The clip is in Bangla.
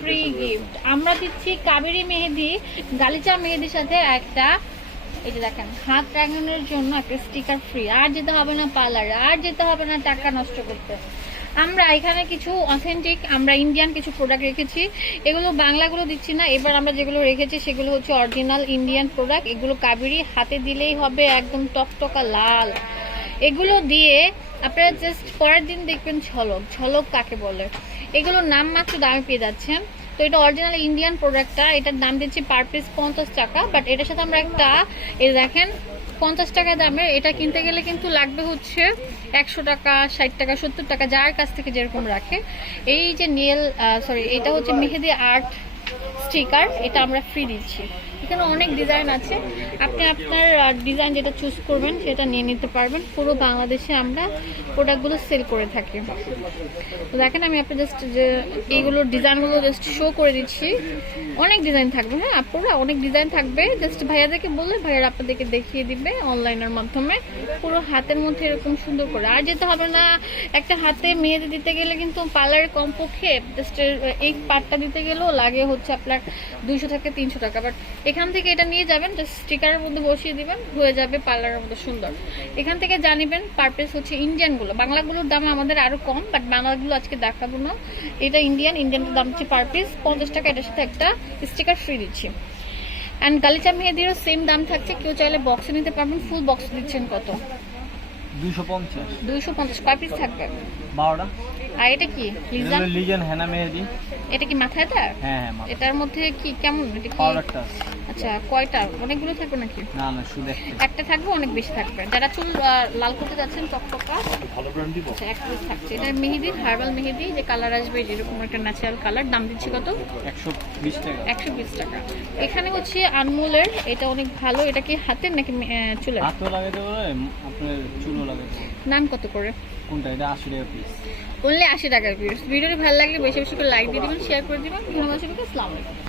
ফ্রি গিফট আমরা দিচ্ছি কাবেরি মেহেদি, গালিচা মেহেদির সাথে একটা, এই যে দেখেন, হাত রাঙানোর জন্য একটা স্টিকার ফ্রি আর যেতে হবে না পার্লারে আর যেতে হবে না টাকা নষ্ট করতে। আমরা এখানে কিছু অথেন্টিক আমরা ইন্ডিয়ান কিছু প্রোডাক্ট রেখেছি। এগুলো বাংলাগুলো দিচ্ছি না, এবার আমরা যেগুলো রেখেছি সেগুলো হচ্ছে অরিজিনাল ইন্ডিয়ান প্রোডাক্ট এগুলো কাবেরি হাতে দিলেই হবে একদম টকটকা লাল। এগুলো দিয়ে আপনারা জাস্ট পরের দিন দেখবেন ঝলক। ঝলক কাকে বলে? এগুলোর নাম মাত্র দামে পেয়ে যাচ্ছেন। তো এটা অরিজিনাল ইন্ডিয়ান প্রোডাক্টটা এটার দাম দিচ্ছি পার পিস পঞ্চাশ টাকা। বাট এটার সাথে আমরা একটা, এই দেখেন, পঞ্চাশ টাকা দামের। এটা কিনতে গেলে কিন্তু লাগবে হচ্ছে একশো টাকা, ষাট টাকা, সত্তর টাকা, যার কাছ থেকে যেরকম রাখে। এই যে নেল সরি এটা হচ্ছে মেহেদি আর্ট স্টিকার এটা আমরা ফ্রি দিচ্ছি। এখানে অনেক ডিজাইন আছে। আপনি আপনার ডিজাইন যেটা চুজ করবেন, সেটা নিয়ে নিতে পারবেন। পুরো বাংলাদেশে আমরা প্রোডাক্টগুলো সেল করে থাকি। তো দেখেন, আমি আপনার জাস্ট যে এইগুলোর ডিজাইনগুলো জাস্ট শো করে দিচ্ছি। অনেক ডিজাইন থাকবে হ্যাঁ? আপনারা অনেক ডিজাইন থাকবে। জাস্ট ভাইয়াদেরকে বললে ভাইয়ারা আপনাদেরকে দেখিয়ে দিবে অনলাইনের মাধ্যমে। পুরো হাতের মধ্যে এরকম সুন্দর করে। আর যেতে হবে না, একটা হাতে মেয়েদের দিতে গেলে কিন্তু পার্লারে কমপক্ষে জাস্ট এই পার্টটা দিতে গেলেও লাগে হচ্ছে আপনার দুইশো থেকে তিনশো টাকা। বাট এখান থেকে এটা নিয়ে যাবেন জাস্ট স্টিকারের মধ্যে বসিয়ে দিবেন, হয়ে যাবে পার্লারের মধ্যে সুন্দর। এখান থেকে জানিবেন পারপেস হচ্ছে ইন্ডিয়ানগুলো বাংলাগুলোর দাম আমাদের আরও কম বাট বাংলাগুলো আজকে দেখাবো না। এটা ইন্ডিয়ান ইন্ডিয়ানের দাম হচ্ছে পারপেস পঞ্চাশ টাকা এটার সাথে একটা স্টিকার ফ্রি দিচ্ছি। অ্যান্ড গালিচা মেহেদিরও সেম দাম থাকছে, কেউ চাইলে বক্সে নিতে পারবেন ফুল বক্স দিচ্ছেন কত। দুশো পঞ্চাশ। দুইশো পঞ্চাশ। কয় পিস থাকবে? আর এটা কি? লিজান লিজেন হেনা মেহেদি এটা কি মাথায় হ্যাঁ হ্যাঁ এটার মধ্যে কি কেমন? এটা কি পাউডারটা আচ্ছা কয়টা? অনেকগুলো থাকবে নাকি? না না শুধু একটা। একটা থাকবে অনেক বেশি থাকবে। যারা চুল লাল করতে যাচ্ছেন টকটকা। ভালো ব্র্যান্ড দিব? আচ্ছা এক পিস থাকছে। এটা মেহেদি হার্বাল মেহেদি। যে কালার আসবে যেরকম একটা ন্যাচারাল কালার দাম দিচ্ছি কত? টাকা। এখানে হচ্ছে আনমোলের। এটা অনেক ভালো। এটা কি হাতের নাকি চুলের? পারে আপনার চুলও নাম কত করে? কোনটা? এটা আশি টাকা পিস অনলি আশি টাকার পিস ভিডিওটি ভালো লাগলে বেশি বেশি করে লাইক দিয়ে দিবেন শেয়ার করে দিবেন। ধন্যবাদ সবাইকে আসসালামু আলাইকুম।